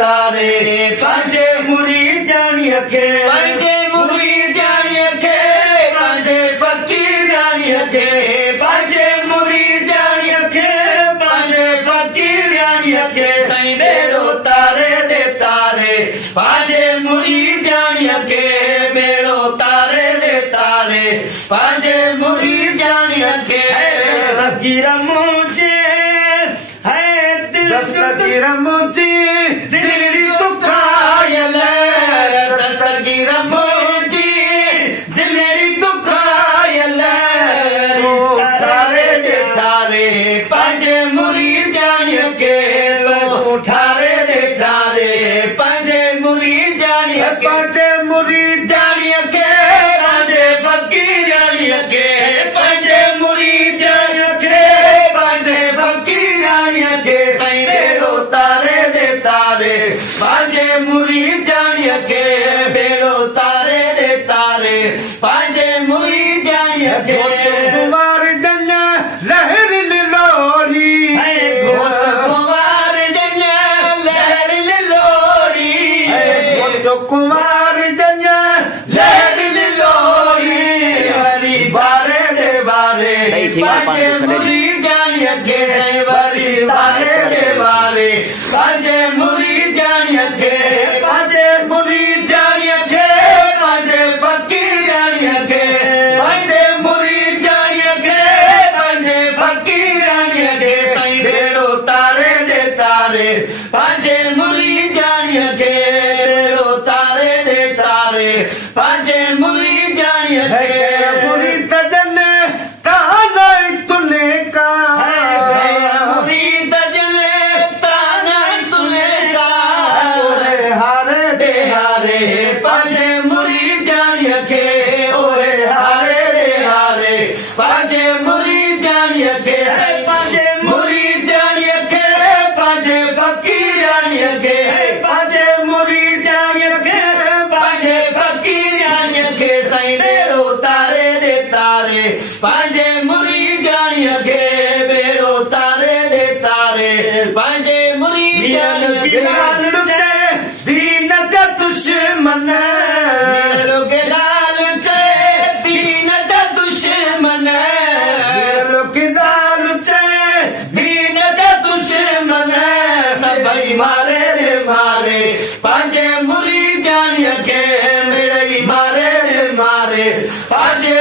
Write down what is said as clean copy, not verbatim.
तारे पंजे मुरीद जानी रखे पंजे मुरीद जानी रखे पंजे फकीर जानी रखे पंजे मुरीद जानी रखे पंजे फकीर जानी रखे साईं बेड़ो तारे दे तारे पंजे मुरीद जानी रखे बेड़ो तारे दे तारे पंजे मुरीद जानी रखे फकीर मुझे है दस्तगीर मुझे दिलड़ी दुखायल दस्तगीर मुझे दिलड़ी दुखायल ठारे दे ठारे पंजे मुरीद जानी के लो ठारे दे ठारे पंजे मुरीद जानी पंजे मुरीद जानी के पंजे फकीर जानी के पंजे मुरीद जानी के पंजे फकीर जानी के साईं बेड़ो तारे दे तारे पंजे मुरीद जानी के बेड़ो तारे दे तारे पंजे मुरीद जानी के कुमार जन्या लहर लिलोरी कुमार जन्या लहर लिलोरी कुमार जन्या लहर लिलोरी हरी बारे दे बारे पंजे मुरीद जानी के हरी बारे दे बारे पंजे मुरीद जानी के पंजे मुरीद जानी के पंजे फकीर जानी के पंजे मुरीद जानी के पंजे फकीर जानी के साईं बेड़ो तारे दे तारे पंजे मुरीद जानी के बेड़ो तारे दे तारे पंजे मुरीद जानी के मुरीद दन काना तुले का मुरीद जले ताना तुले का हारे दे हारे पंजे मुरीद जानी के ओए हारे रे हारे पंजे मुरीद जानी के पंजे मुरीद जानी के पंजे फकीर जानी के पंजे मुरीद जानी के पंजे फकीर जानी के साईं बेड़ो तारे दे तारे पंजे मुरीद जानी के बेड़ो तारे दे तारे पंजे मुरीद जानी के दीन का दुश्मन लोग लाल चे दीन का दुश्मन लोग लाल चे दीन का दुश्मन सबई मारे रे मारे पंजे मुरीद जानी के मेरे मारे रे मारे पंजे